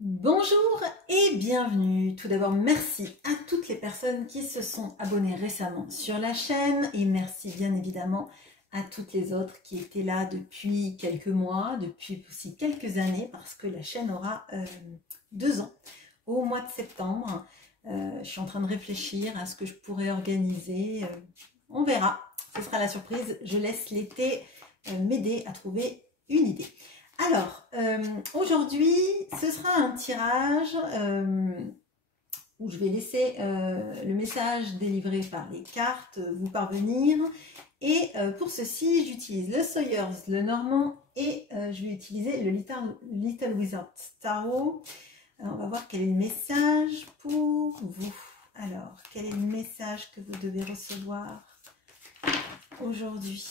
Bonjour et bienvenue. Tout d'abord, merci à toutes les personnes qui se sont abonnées récemment sur la chaîne et merci bien évidemment à toutes les autres qui étaient là depuis quelques mois, depuis aussi quelques années parce que la chaîne aura 2 ans au mois de septembre. Je suis en train de réfléchir à ce que je pourrais organiser. On verra, ce sera la surprise. Je laisse l'été m'aider à trouver une idée. Alors, aujourd'hui, ce sera un tirage où je vais laisser le message délivré par les cartes vous parvenir. Et pour ceci, j'utilise le Sawyers, le Normand et je vais utiliser le Little Wizard Tarot. Alors, on va voir quel est le message pour vous. Alors, quel est le message que vous devez recevoir aujourd'hui ?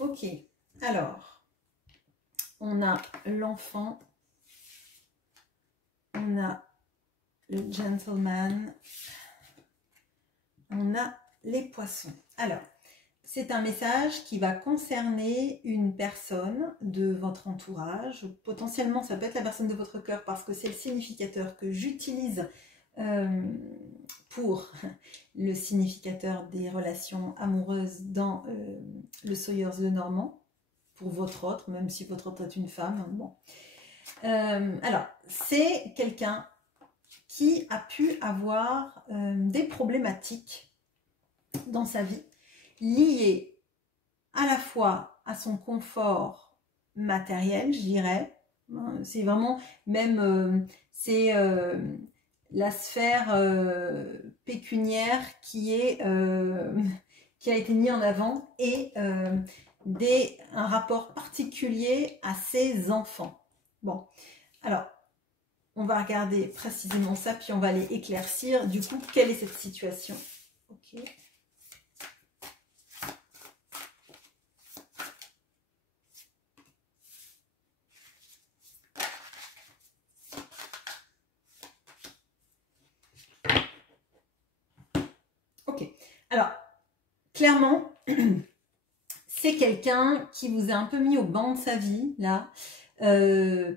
Ok, alors, on a l'enfant, on a le gentleman, on a les poissons. Alors, c'est un message qui va concerner une personne de votre entourage. Potentiellement, ça peut être la personne de votre cœur parce que c'est le significateur que j'utilise pour le significateur des relations amoureuses dans le Sawyers le Normand, pour votre autre, même si votre autre est une femme. Bon. Alors, c'est quelqu'un qui a pu avoir des problématiques dans sa vie liées à la fois à son confort matériel, je dirais. C'est vraiment même c'est la sphère pécuniaire qui a été mise en avant et un rapport particulier à ses enfants. Bon, alors, on va regarder précisément ça, puis on va aller éclaircir, du coup, quelle est cette situation. Ok. Ok. Alors, clairement, c'est quelqu'un qui vous a un peu mis au banc de sa vie, là,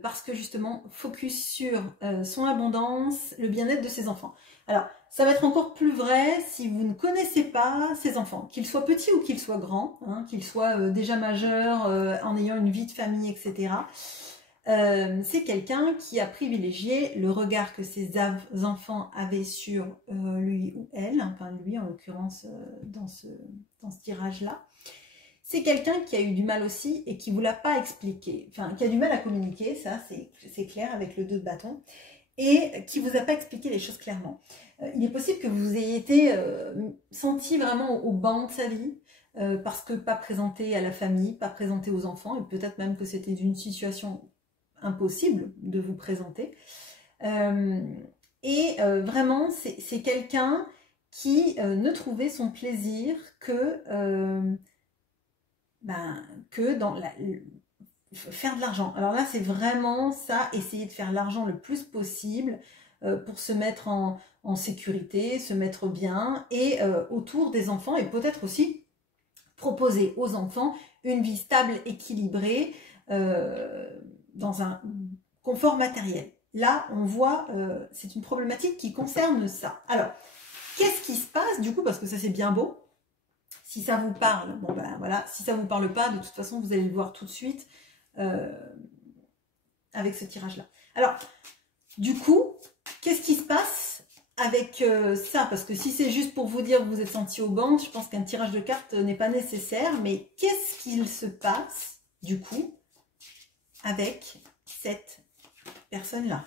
parce que justement, focus sur son abondance, le bien-être de ses enfants. Alors, ça va être encore plus vrai si vous ne connaissez pas ses enfants, qu'ils soient petits ou qu'ils soient grands, hein, qu'ils soient déjà majeurs, en ayant une vie de famille, etc. C'est quelqu'un qui a privilégié le regard que ses enfants avaient sur lui ou elle, enfin lui en l'occurrence dans ce tirage-là. C'est quelqu'un qui a eu du mal aussi et qui ne vous l'a pas expliqué, enfin qui a du mal à communiquer, ça c'est clair avec le 2 de bâton, et qui ne vous a pas expliqué les choses clairement. Il est possible que vous ayez été senti vraiment au banc de sa vie, parce que pas présenté à la famille, pas présenté aux enfants, et peut-être même que c'était une situation impossible de vous présenter. Vraiment, c'est quelqu'un qui ne trouvait son plaisir que dans faire de l'argent. Alors là, c'est vraiment ça, essayer de faire l'argent le plus possible pour se mettre en sécurité, se mettre bien, et autour des enfants, et peut-être aussi proposer aux enfants une vie stable, équilibrée, dans un confort matériel. Là, on voit, c'est une problématique qui concerne ça. Alors, qu'est-ce qui se passe du coup, parce que ça c'est bien beau. Si ça vous parle, bon ben voilà, si ça vous parle pas, de toute façon, vous allez le voir tout de suite avec ce tirage-là. Alors, du coup, qu'est-ce qui se passe avec ça? Parce que si c'est juste pour vous dire que vous êtes senti au banc, je pense qu'un tirage de cartes n'est pas nécessaire, mais qu'est-ce qu'il se passe, du coup, avec cette personne-là?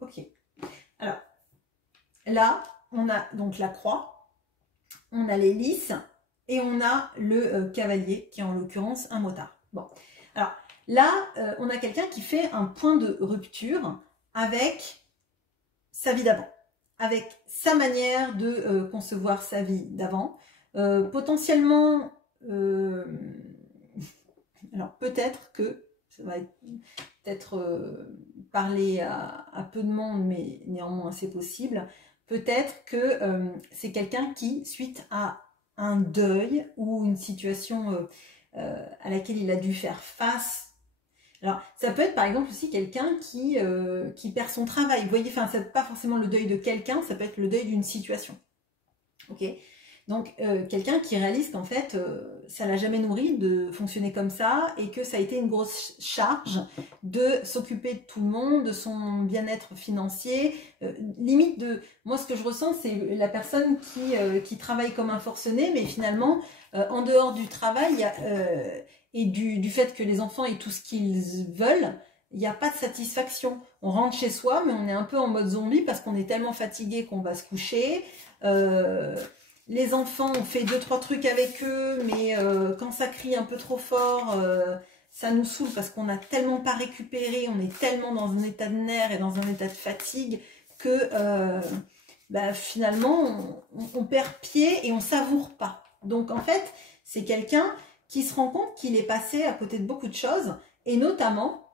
Ok. Alors, là, on a donc la croix, on a les lys et on a le cavalier qui est en l'occurrence un motard. Bon, alors là, on a quelqu'un qui fait un point de rupture avec sa vie d'avant, avec sa manière de concevoir sa vie d'avant. Potentiellement, alors peut-être que ça va être peut-être parler à peu de monde, mais néanmoins c'est possible. Peut-être que c'est quelqu'un qui, suite à un deuil ou une situation à laquelle il a dû faire face. Alors, ça peut être par exemple aussi quelqu'un qui perd son travail. Vous voyez, enfin, c'est pas forcément le deuil de quelqu'un, ça peut être le deuil d'une situation. Ok. Donc, quelqu'un qui réalise qu'en fait, ça l'a jamais nourri de fonctionner comme ça et que ça a été une grosse charge de s'occuper de tout le monde, de son bien-être financier. Limite de... Moi, ce que je ressens, c'est la personne qui travaille comme un forcené, mais finalement, en dehors du travail et du fait que les enfants aient tout ce qu'ils veulent, il n'y a pas de satisfaction. On rentre chez soi, mais on est un peu en mode zombie parce qu'on est tellement fatigué qu'on va se coucher. Les enfants, on fait 2-3 trucs avec eux, mais quand ça crie un peu trop fort, ça nous saoule parce qu'on n'a tellement pas récupéré, on est tellement dans un état de nerfs et dans un état de fatigue que finalement, on perd pied et on savoure pas. Donc en fait, c'est quelqu'un qui se rend compte qu'il est passé à côté de beaucoup de choses, et notamment,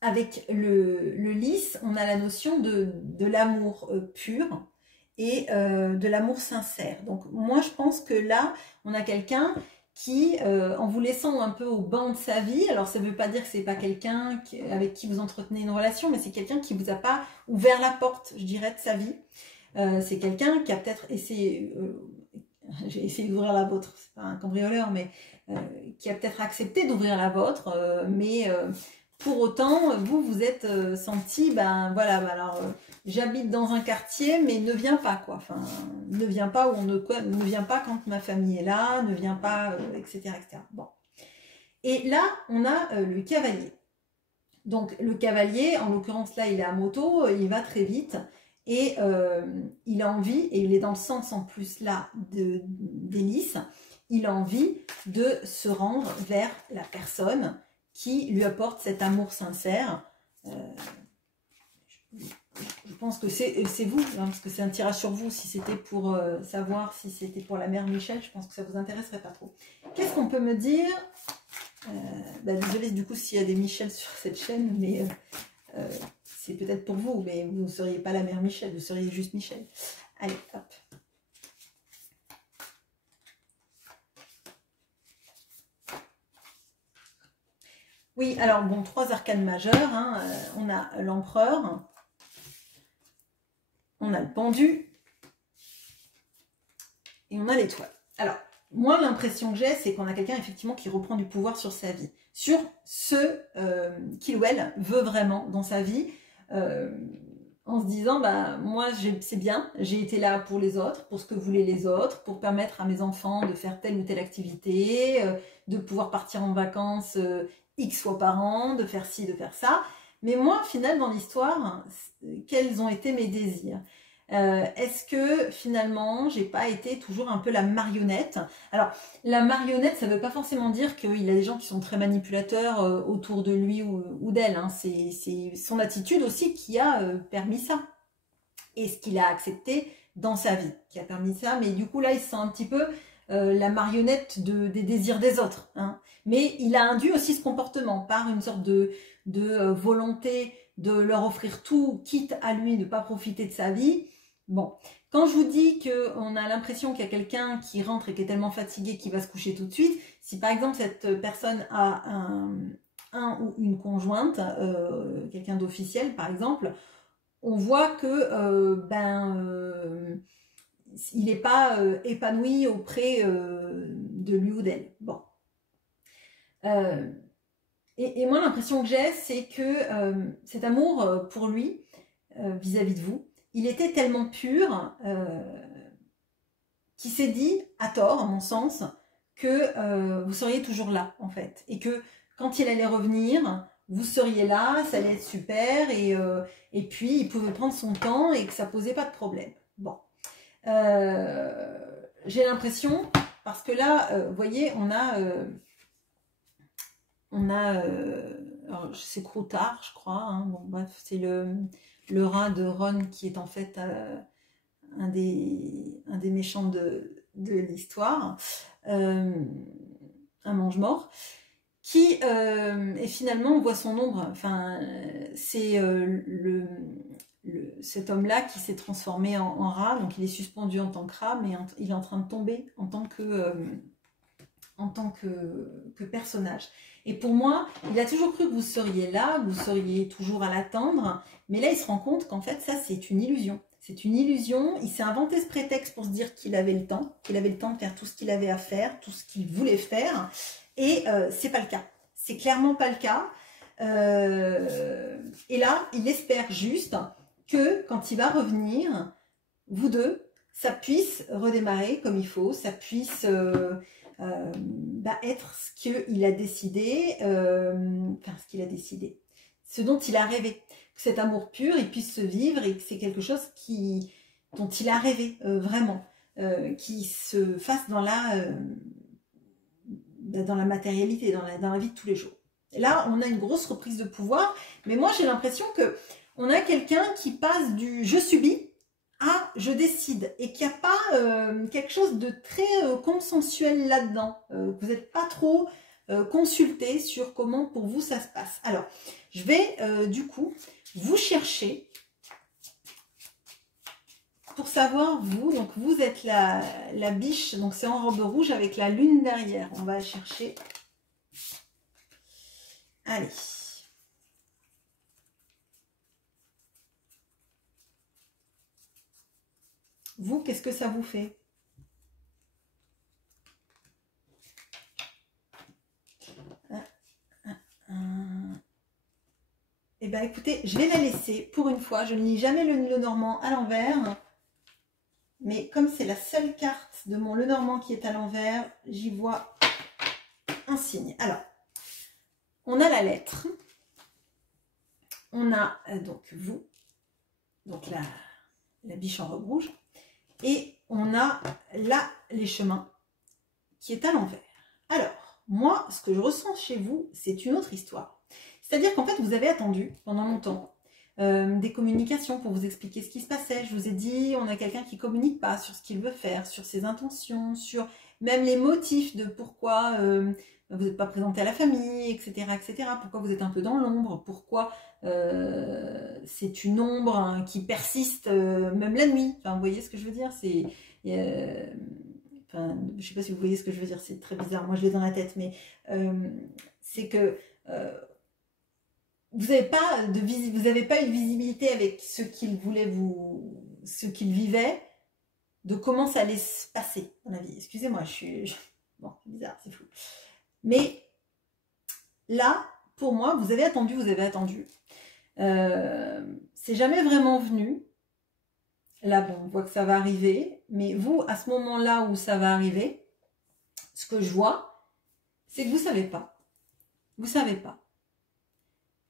avec le lys, on a la notion de l'amour pur, et de l'amour sincère. Donc moi je pense que là on a quelqu'un qui, en vous laissant un peu au banc de sa vie, alors ça ne veut pas dire que c'est pas quelqu'un avec qui vous entretenez une relation, mais c'est quelqu'un qui vous a pas ouvert la porte, je dirais, de sa vie. C'est quelqu'un qui a peut-être essayé, j'ai essayé d'ouvrir la vôtre, c'est pas un cambrioleur, mais qui a peut-être accepté d'ouvrir la vôtre, mais pour autant, vous êtes senti, ben voilà, alors j'habite dans un quartier, mais ne viens pas, quoi. Enfin, ne viens pas, ou on ne vient pas quand ma famille est là, ne viens pas, etc., etc. Bon. Et là, on a le cavalier. Donc, le cavalier, en l'occurrence, là, il est à moto, il va très vite, et il a envie, et il est dans le sens en plus là d'Hélice, il a envie de se rendre vers la personne qui lui apporte cet amour sincère. Je pense que c'est vous, hein, parce que c'est un tirage sur vous. Si c'était pour savoir si c'était pour la mère Michel, je pense que ça vous intéresserait pas trop. Qu'est-ce qu'on peut me dire? Désolée du coup s'il y a des Michel sur cette chaîne, mais c'est peut-être pour vous, mais vous ne seriez pas la mère Michel, vous seriez juste Michel. Allez, hop. Oui, alors bon, 3 arcanes majeures, hein, on a l'empereur, on a le pendu, et on a l'étoile. Alors, moi, l'impression que j'ai, c'est qu'on a quelqu'un effectivement qui reprend du pouvoir sur sa vie, sur ce qu'il ou elle veut vraiment dans sa vie, en se disant, bah, moi, c'est bien, j'ai été là pour les autres, pour ce que voulaient les autres, pour permettre à mes enfants de faire telle ou telle activité, de pouvoir partir en vacances X fois par an, de faire ci, de faire ça. Mais moi, au final, dans l'histoire, quels ont été mes désirs? Est-ce que finalement, j'ai pas été toujours un peu la marionnette? Alors, la marionnette, ça veut pas forcément dire qu'il a des gens qui sont très manipulateurs autour de lui ou d'elle. Hein. C'est son attitude aussi qui a permis ça. Et ce qu'il a accepté dans sa vie qui a permis ça. Mais du coup, là, il se sent un petit peu la marionnette des désirs des autres. Hein. Mais il a induit aussi ce comportement par une sorte de volonté de leur offrir tout, quitte à lui ne pas profiter de sa vie. Bon, quand je vous dis qu'on a l'impression qu'il y a quelqu'un qui rentre et qui est tellement fatigué qu'il va se coucher tout de suite, si par exemple cette personne a un ou une conjointe, quelqu'un d'officiel par exemple, on voit que il n'est pas épanoui auprès de lui ou d'elle. Bon. Et moi, l'impression que j'ai, c'est que cet amour pour lui, vis-à-vis de vous, il était tellement pur qu'il s'est dit, à tort, à mon sens, que vous seriez toujours là, en fait. Et que quand il allait revenir, vous seriez là, ça allait être super, et puis il pouvait prendre son temps et que ça posait pas de problème. Bon. J'ai l'impression, parce que là, vous voyez, on a c'est Croutard, je crois, hein, bon bref, c'est le rat de Ron qui est en fait un des méchants de l'histoire, un mange-mort, qui et finalement on voit son ombre. Enfin, c'est cet homme-là qui s'est transformé en rat, donc il est suspendu en tant que rat, mais il est en train de tomber en tant que personnage. Et pour moi, il a toujours cru que vous seriez là, vous seriez toujours à l'attendre, mais là il se rend compte qu'en fait ça c'est une illusion. C'est une illusion, il s'est inventé ce prétexte pour se dire qu'il avait le temps de faire tout ce qu'il avait à faire, tout ce qu'il voulait faire, et c'est pas le cas. C'est clairement pas le cas. Et là, il espère juste que quand il va revenir, vous deux, ça puisse redémarrer comme il faut, ça puisse être ce qu'il a décidé, ce dont il a rêvé, que cet amour pur, il puisse se vivre et que c'est quelque chose dont il a rêvé vraiment, qui se fasse dans la matérialité, dans la vie de tous les jours. Et là, on a une grosse reprise de pouvoir, mais moi j'ai l'impression que on a quelqu'un qui passe du « je subis » à « je décide » et qu'il n'y a pas quelque chose de très consensuel là-dedans. Vous n'êtes pas trop consulté sur comment pour vous ça se passe. Alors, je vais du coup vous chercher pour savoir vous. Donc vous êtes la biche, donc c'est en robe rouge avec la lune derrière. On va chercher. Allez. Vous, qu'est-ce que ça vous fait? Eh bien, écoutez, je vais la laisser pour une fois. Je ne lis jamais le Lenormand à l'envers. Mais comme c'est la seule carte de mon Lenormand qui est à l'envers, j'y vois un signe. Alors, on a la lettre. On a donc vous, donc la biche en robe rouge. Et on a là les chemins qui est à l'envers. Alors, moi, ce que je ressens chez vous, c'est une autre histoire. C'est-à-dire qu'en fait, vous avez attendu pendant longtemps des communications pour vous expliquer ce qui se passait. Je vous ai dit, on a quelqu'un qui ne communique pas sur ce qu'il veut faire, sur ses intentions, sur même les motifs de pourquoi vous n'êtes pas présenté à la famille, etc., etc. Pourquoi vous êtes un peu dans l'ombre, pourquoi c'est une ombre hein, qui persiste même la nuit. Enfin, vous voyez ce que je veux dire? C'est... Enfin, je ne sais pas si vous voyez ce que je veux dire, c'est très bizarre, moi je l'ai dans la tête, mais c'est que vous n'avez pas une visibilité avec ce qu'il voulait ce qu'il vivait, de comment ça allait se passer dans la vie. Excusez-moi, bon, c'est bizarre, c'est flou. Mais là, pour moi, vous avez attendu. C'est jamais vraiment venu. Là, bon, on voit que ça va arriver, mais vous, à ce moment-là où ça va arriver, ce que je vois, c'est que vous savez pas. Vous savez pas.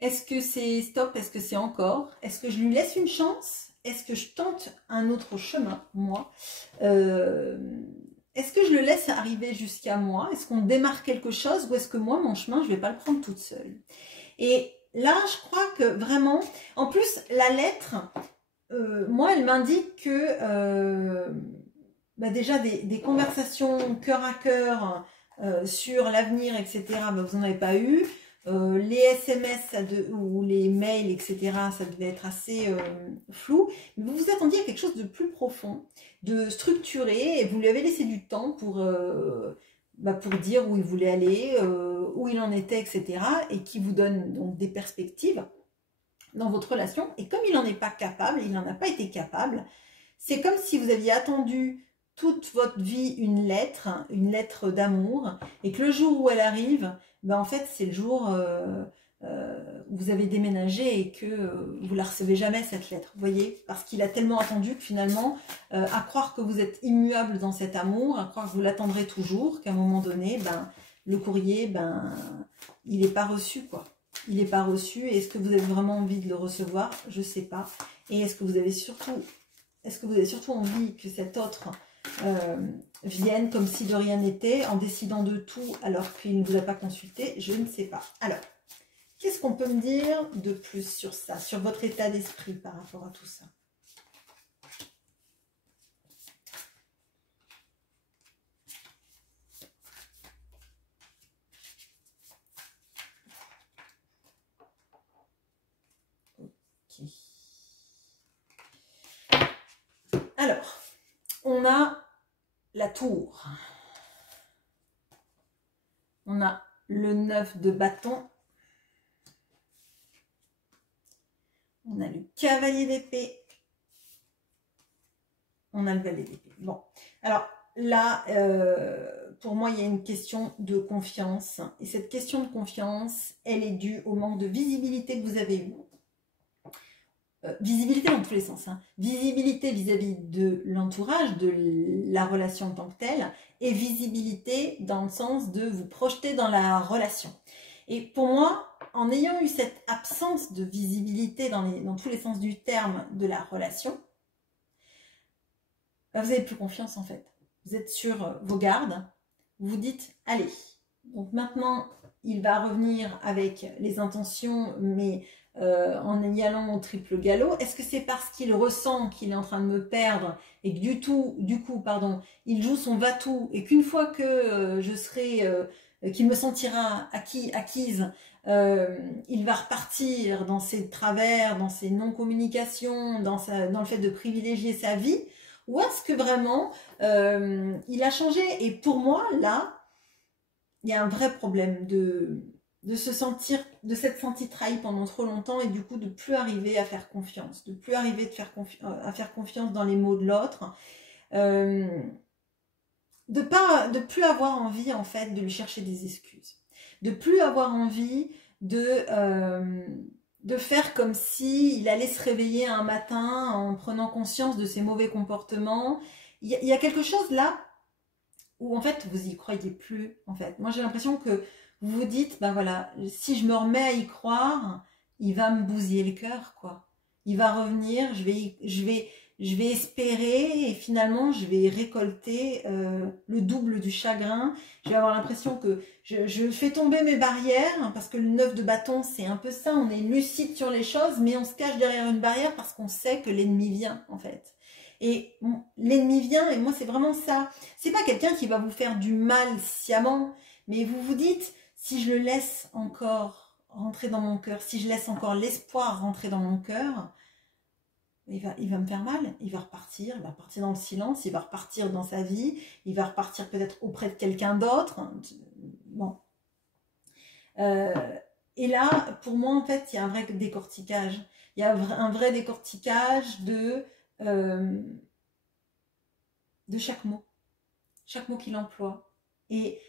Est-ce que c'est stop? Est-ce que c'est encore? Est-ce que je lui laisse une chance? Est-ce que je tente un autre chemin, moi? Est-ce que je le laisse arriver jusqu'à moi? Est-ce qu'on démarre quelque chose? Ou est-ce que moi, mon chemin, je vais pas le prendre toute seule? Et là, je crois que vraiment... En plus, la lettre... moi, elle m'indique que déjà des conversations cœur à cœur sur l'avenir, etc., vous n'en avez pas eu. Les SMS ou les mails, etc., ça devait être assez flou. Mais vous vous attendiez à quelque chose de plus profond, de structuré, et vous lui avez laissé du temps pour dire où il voulait aller, où il en était, etc., et qui vous donne donc des perspectives dans votre relation. Et comme il n'en est pas capable, il n'en a pas été capable, c'est comme si vous aviez attendu toute votre vie une lettre d'amour, et que le jour où elle arrive, en fait c'est le jour où vous avez déménagé et que vous la recevez jamais cette lettre, vous voyez, parce qu'il a tellement attendu que finalement, à croire que vous êtes immuable dans cet amour, à croire que vous l'attendrez toujours, qu'à un moment donné, le courrier, il n'est pas reçu, quoi. Il n'est pas reçu. Et est-ce que vous avez vraiment envie de le recevoir? Je ne sais pas. Et est-ce que vous avez surtout envie que cet autre vienne comme si de rien n'était, en décidant de tout alors qu'il ne vous a pas consulté? Je ne sais pas. Alors, qu'est-ce qu'on peut me dire de plus sur ça, sur votre état d'esprit par rapport à tout ça? Alors, on a la tour. On a le 9 de bâton. On a le cavalier d'épée. On a le valet d'épée. Bon, alors là, pour moi, il y a une question de confiance. Et cette question de confiance, elle est due au manque de visibilité que vous avez eu. Visibilité dans tous les sens. Hein. Visibilité vis-à-vis de l'entourage, de la relation en tant que telle, et visibilité dans le sens de vous projeter dans la relation. Et pour moi, en ayant eu cette absence de visibilité dans tous les sens du terme de la relation, bah, vous n'avez plus confiance en fait. Vous êtes sur vos gardes, vous vous dites, allez, donc maintenant, il va revenir avec les intentions, mais en y allant au triple galop. Est-ce que c'est parce qu'il ressent qu'il est en train de me perdre et que du coup, il joue son va-tout et qu'une fois que je serai, qu'il me sentira acquise, il va repartir dans ses travers, dans ses non-communications, dans le fait de privilégier sa vie, ou est-ce que vraiment il a changé? Et pour moi, là, il y a un vrai problème de se sentir, de s'être senti trahi pendant trop longtemps et du coup de plus arriver à faire confiance, de plus arriver à faire confiance dans les mots de l'autre, de plus avoir envie en fait de lui chercher des excuses, de plus avoir envie de faire comme si il allait se réveiller un matin en prenant conscience de ses mauvais comportements. Il y a quelque chose là où en fait vous y croyez plus en fait. Moi j'ai l'impression que vous vous dites, ben voilà, si je me remets à y croire, il va me bousiller le cœur, quoi. Il va revenir, je vais espérer et finalement je vais récolter le double du chagrin. Je vais avoir l'impression que je fais tomber mes barrières, hein, parce que le 9 de bâton c'est un peu ça, on est lucide sur les choses, mais on se cache derrière une barrière parce qu'on sait que l'ennemi vient en fait. Et bon, l'ennemi vient et moi c'est vraiment ça. C'est pas quelqu'un qui va vous faire du mal sciemment, mais vous vous dites, si je le laisse encore rentrer dans mon cœur, si je laisse encore l'espoir rentrer dans mon cœur, il va me faire mal, il va repartir dans le silence, il va repartir dans sa vie, il va repartir peut-être auprès de quelqu'un d'autre. Bon. Et là, pour moi, en fait, il y a un vrai décortiquage. Il y a un vrai décortiquage de chaque mot qu'il emploie. Et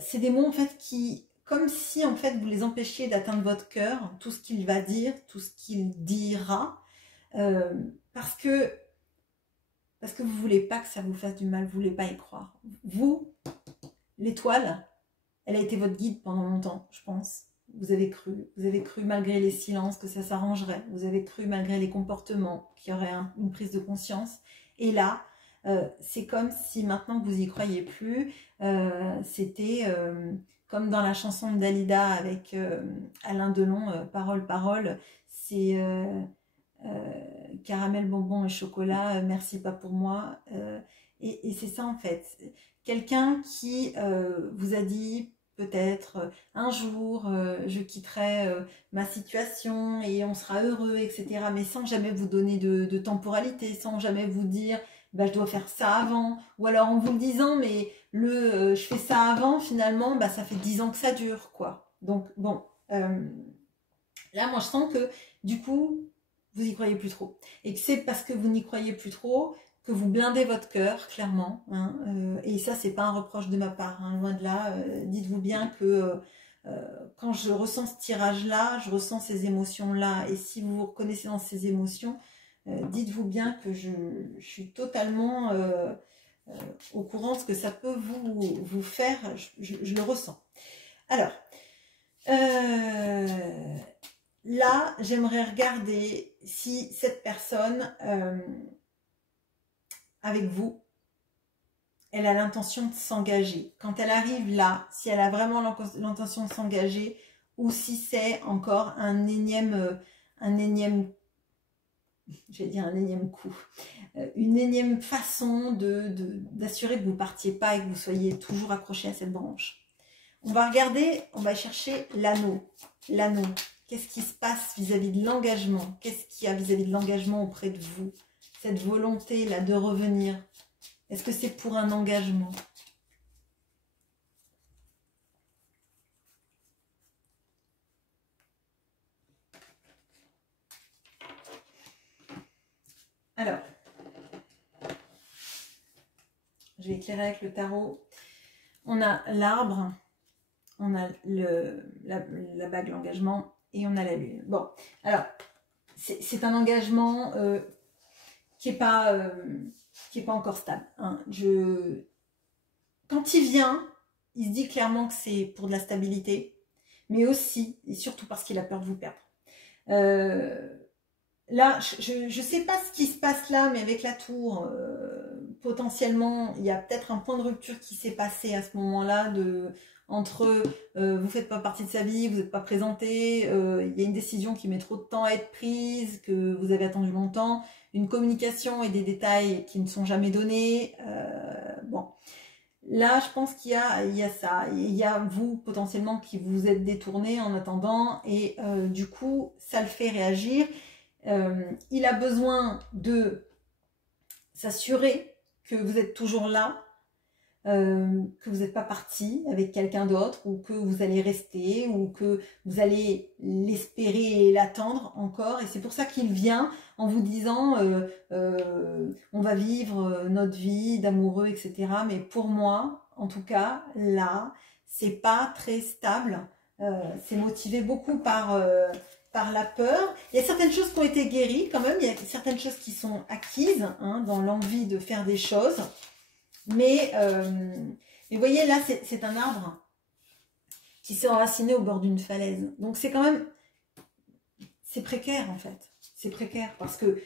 c'est des mots, en fait, qui, comme si, en fait, vous les empêchiez d'atteindre votre cœur, tout ce qu'il va dire, tout ce qu'il dira, parce que vous voulez pas que ça vous fasse du mal, vous voulez pas y croire. Vous, l'étoile, elle a été votre guide pendant longtemps, je pense. Vous avez cru malgré les silences que ça s'arrangerait. Vous avez cru malgré les comportements qu'il y aurait une prise de conscience. Et là, c'est comme si maintenant que vous y croyez plus, c'était comme dans la chanson de Dalida avec Alain Delon, Parole, parole, c'est caramel, bonbon et chocolat, merci pas pour moi. Et c'est ça en fait. Quelqu'un qui vous a dit peut-être un jour je quitterai ma situation et on sera heureux, etc. Mais sans jamais vous donner de temporalité, sans jamais vous dire bah, je dois faire ça avant. Ou alors en vous le disant mais je fais ça avant, finalement bah, ça fait 10 ans que ça dure, quoi. Donc bon, là moi je sens que du coup vous y croyez plus trop. Et que c'est parce que vous n'y croyez plus trop que vous blindez votre cœur, clairement. Hein, et ça, c'est pas un reproche de ma part, hein, loin de là. Dites-vous bien que quand je ressens ce tirage-là, je ressens ces émotions-là. Et si vous vous reconnaissez dans ces émotions, dites-vous bien que je suis totalement au courant de ce que ça peut vous faire. Je le ressens. Alors, là, j'aimerais regarder si cette personne, avec vous, elle a l'intention de s'engager. Quand elle arrive là, si elle a vraiment l'intention de s'engager, ou si c'est encore un énième, j'allais dire un énième coup, une énième façon d'assurer que vous ne partiez pas et que vous soyez toujours accroché à cette branche. On va regarder, on va chercher l'anneau. L'anneau. Qu'est-ce qui se passe vis-à-vis de l'engagement? Qu'est-ce qu'il y a vis-à-vis de l'engagement auprès de vous? cette volonté-là de revenir? Est-ce que c'est pour un engagement? Alors, je vais éclairer avec le tarot. On a l'arbre, on a la bague, l'engagement, et on a la lune. Bon, alors, c'est un engagement qui n'est pas encore stable. Hein. Quand il vient, il se dit clairement que c'est pour de la stabilité, mais aussi, et surtout parce qu'il a peur de vous perdre. Là, je ne sais pas ce qui se passe là, mais avec la tour, potentiellement, il y a peut-être un point de rupture qui s'est passé à ce moment-là, entre vous ne faites pas partie de sa vie, vous n'êtes pas présenté, il y a une décision qui met trop de temps à être prise, que vous avez attendu longtemps, une communication et des détails qui ne sont jamais donnés. Bon, là, je pense qu'il y a ça. Il y a vous, potentiellement, qui vous êtes détourné en attendant, et du coup, ça le fait réagir. Il a besoin de s'assurer que vous êtes toujours là, que vous n'êtes pas parti avec quelqu'un d'autre, ou que vous allez rester, ou que vous allez l'espérer et l'attendre encore. Et c'est pour ça qu'il vient en vous disant on va vivre notre vie d'amoureux, etc. Mais pour moi, en tout cas, là, c'est pas très stable. C'est motivé beaucoup par la peur. Il y a certaines choses qui ont été guéries quand même, il y a certaines choses qui sont acquises, hein, dans l'envie de faire des choses. Mais vous voyez, là, c'est un arbre qui s'est enraciné au bord d'une falaise. Donc c'est quand même, c'est précaire en fait. C'est précaire parce que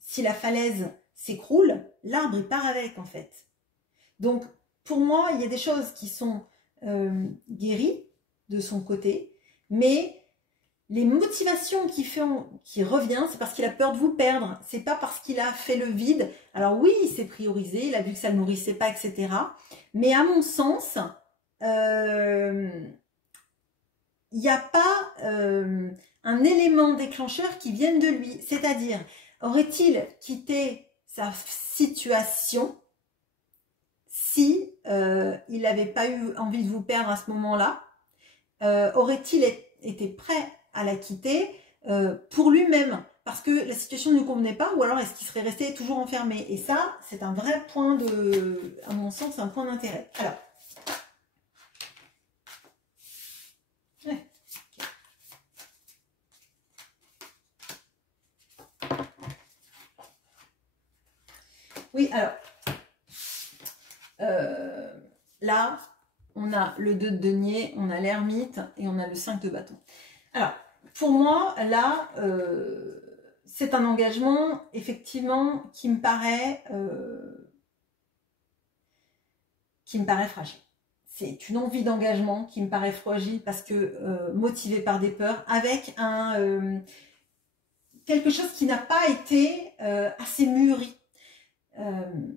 si la falaise s'écroule, l'arbre il part avec en fait. Donc pour moi, il y a des choses qui sont guéries de son côté, mais les motivations qui revient, c'est parce qu'il a peur de vous perdre. C'est pas parce qu'il a fait le vide. Alors oui, il s'est priorisé, il a vu que ça ne nourrissait pas, etc. Mais à mon sens, il n'y a pas un élément déclencheur qui vienne de lui. C'est-à-dire, aurait-il quitté sa situation si il n'avait pas eu envie de vous perdre à ce moment-là? Aurait-il été prêt à la quitter pour lui-même, parce que la situation ne lui convenait pas, ou alors est-ce qu'il serait resté toujours enfermé? Et ça, c'est un vrai point à mon sens, un point d'intérêt. Alors, ouais. Oui, alors, là, on a le 2 de denier, on a l'ermite et on a le 5 de bâton. Alors, pour moi, là, c'est un engagement, effectivement, qui me paraît fragile. C'est une envie d'engagement qui me paraît fragile parce que motivée par des peurs, avec quelque chose qui n'a pas été assez mûri.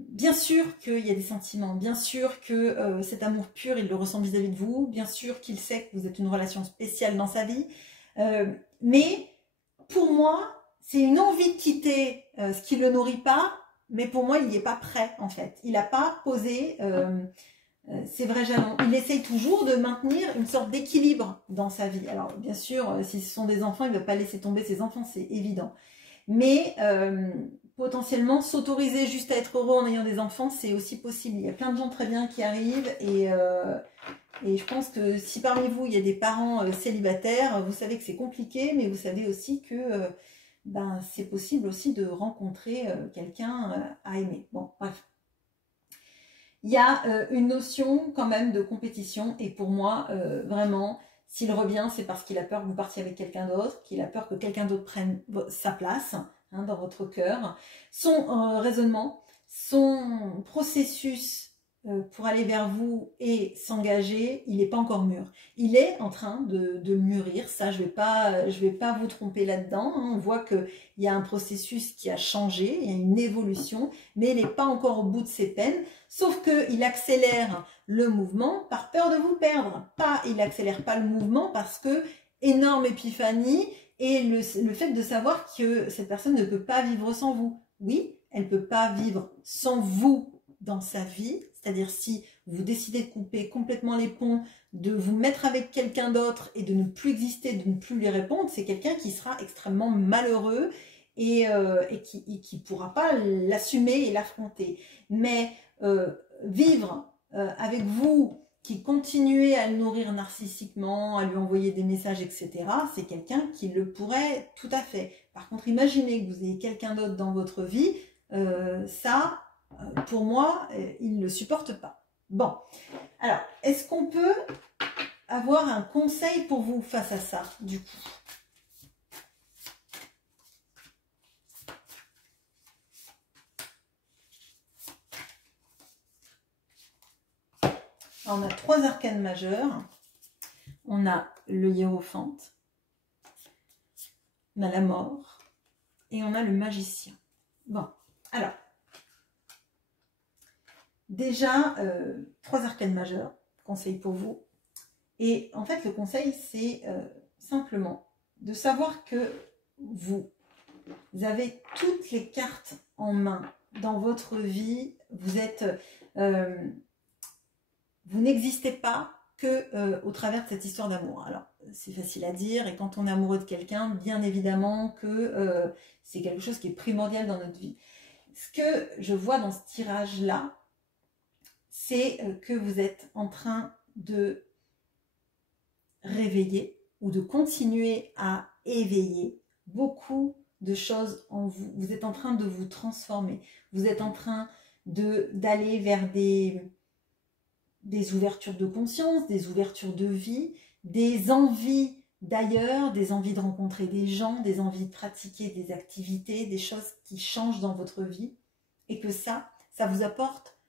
Bien sûr qu'il y a des sentiments, bien sûr que cet amour pur, il le ressent vis-à-vis de vous, bien sûr qu'il sait que vous êtes une relation spéciale dans sa vie, mais pour moi, c'est une envie de quitter ce qui ne le nourrit pas, mais pour moi, il n'y est pas prêt en fait. Il n'a pas posé ses vrais jalons. Il essaye toujours de maintenir une sorte d'équilibre dans sa vie. Alors bien sûr, si ce sont des enfants, il ne va pas laisser tomber ses enfants, c'est évident. Mais potentiellement, s'autoriser juste à être heureux en ayant des enfants, c'est aussi possible. Il y a plein de gens très bien qui arrivent et je pense que si parmi vous, il y a des parents célibataires, vous savez que c'est compliqué, mais vous savez aussi que c'est possible aussi de rencontrer quelqu'un à aimer. Bon, bref. Il y a une notion quand même de compétition et pour moi, vraiment, s'il revient, c'est parce qu'il a peur que vous partiez avec quelqu'un d'autre, qu'il a peur que quelqu'un d'autre prenne sa place, hein, dans votre cœur. Son raisonnement, son processus pour aller vers vous et s'engager, il n'est pas encore mûr. Il est en train de mûrir, ça je vais pas vous tromper là-dedans, hein. On voit qu'il y a un processus qui a changé, il y a une évolution, mais il n'est pas encore au bout de ses peines, sauf qu'il accélère le mouvement par peur de vous perdre. Il n'accélère pas le mouvement parce que énorme épiphanie, Et le fait de savoir que cette personne ne peut pas vivre sans vous. Oui, elle ne peut pas vivre sans vous dans sa vie. C'est-à-dire si vous décidez de couper complètement les ponts, de vous mettre avec quelqu'un d'autre et de ne plus exister, de ne plus lui répondre, c'est quelqu'un qui sera extrêmement malheureux et qui ne pourra pas l'assumer et l'affronter. Mais vivre avec vous, qui continuez à le nourrir narcissiquement, à lui envoyer des messages, etc., c'est quelqu'un qui le pourrait tout à fait. Par contre, imaginez que vous ayez quelqu'un d'autre dans votre vie, ça, pour moi, il ne le supporte pas. Bon, alors, est-ce qu'on peut avoir un conseil pour vous face à ça, du coup? Alors, on a 3 arcanes majeures. On a le hiérophante, on a la mort et on a le magicien. Bon, alors, déjà, 3 arcanes majeures, conseil pour vous. Et en fait, le conseil, c'est simplement de savoir que vous avez toutes les cartes en main dans votre vie. Vous n'existez pas que au travers de cette histoire d'amour. Alors, c'est facile à dire, et quand on est amoureux de quelqu'un, bien évidemment que c'est quelque chose qui est primordial dans notre vie. Ce que je vois dans ce tirage-là, c'est que vous êtes en train de réveiller ou de continuer à éveiller beaucoup de choses en vous. Vous êtes en train de vous transformer. Vous êtes en train d'aller vers des ouvertures de conscience, des ouvertures de vie, des envies d'ailleurs, des envies de rencontrer des gens, des envies de pratiquer des activités, des choses qui changent dans votre vie, et que ça vous apporte,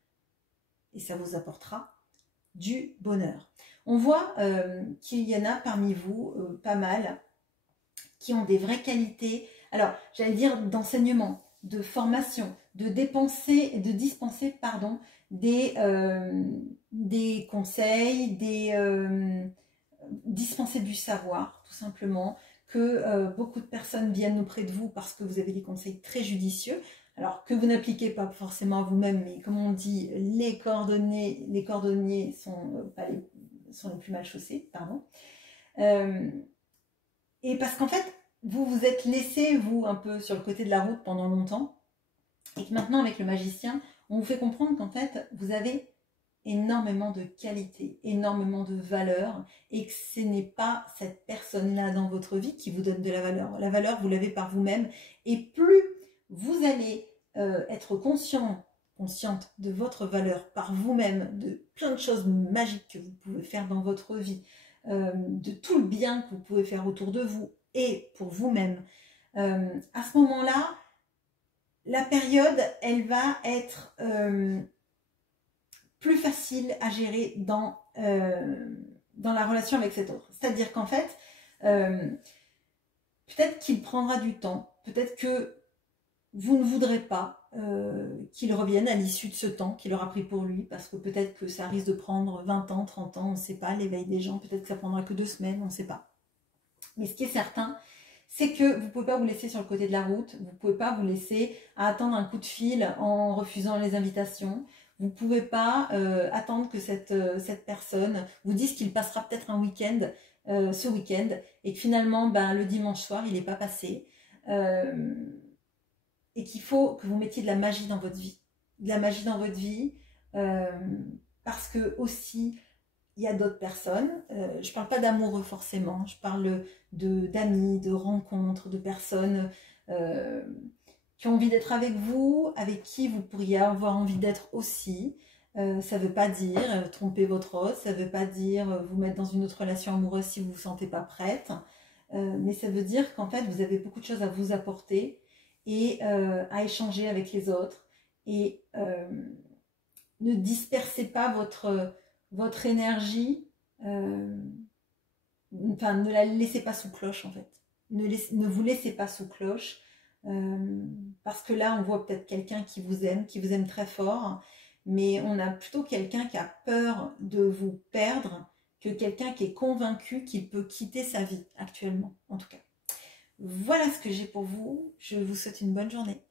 et ça vous apportera du bonheur. On voit qu'il y en a parmi vous, pas mal, qui ont des vraies qualités, alors j'allais dire d'enseignement, de formation, de dispenser des conseils, dispenser du savoir, tout simplement, que beaucoup de personnes viennent auprès de vous parce que vous avez des conseils très judicieux, alors que vous n'appliquez pas forcément à vous-même, mais comme on dit, les cordonniers sont les plus mal chaussés, pardon. Et parce qu'en fait, vous vous êtes laissé, vous, un peu sur le côté de la route pendant longtemps, et que maintenant, avec le magicien, on vous fait comprendre qu'en fait, vous avez énormément de qualité, énormément de valeur, et que ce n'est pas cette personne-là dans votre vie qui vous donne de la valeur. La valeur, vous l'avez par vous-même, et plus vous allez être consciente de votre valeur par vous-même, de plein de choses magiques que vous pouvez faire dans votre vie, de tout le bien que vous pouvez faire autour de vous et pour vous-même, à ce moment-là, la période, elle va être plus facile à gérer dans la relation avec cet autre. C'est-à-dire qu'en fait, peut-être qu'il prendra du temps, peut-être que vous ne voudrez pas qu'il revienne à l'issue de ce temps qu'il aura pris pour lui, parce que peut-être que ça risque de prendre 20 ans, 30 ans, on ne sait pas, l'éveil des gens, peut-être que ça prendra que 2 semaines, on ne sait pas. Mais ce qui est certain, c'est que vous ne pouvez pas vous laisser sur le côté de la route, vous ne pouvez pas vous laisser à attendre un coup de fil en refusant les invitations, vous ne pouvez pas attendre que cette personne vous dise qu'il passera peut-être un week-end, ce week-end, et que finalement, le dimanche soir, il n'est pas passé. Et qu'il faut que vous mettiez de la magie dans votre vie. De la magie dans votre vie, parce que aussi, il y a d'autres personnes, je ne parle pas d'amoureux forcément, je parle d'amis, de rencontres, de personnes qui ont envie d'être avec vous, avec qui vous pourriez avoir envie d'être aussi. Ça ne veut pas dire tromper votre os, ça ne veut pas dire vous mettre dans une autre relation amoureuse si vous ne vous sentez pas prête, mais ça veut dire qu'en fait, vous avez beaucoup de choses à vous apporter, et à échanger avec les autres, et ne dispersez pas votre énergie, enfin ne la laissez pas sous cloche en fait, ne vous laissez pas sous cloche, parce que là on voit peut-être quelqu'un qui vous aime très fort, mais on a plutôt quelqu'un qui a peur de vous perdre que quelqu'un qui est convaincu qu'il peut quitter sa vie actuellement, en tout cas. Voilà ce que j'ai pour vous. Je vous souhaite une bonne journée.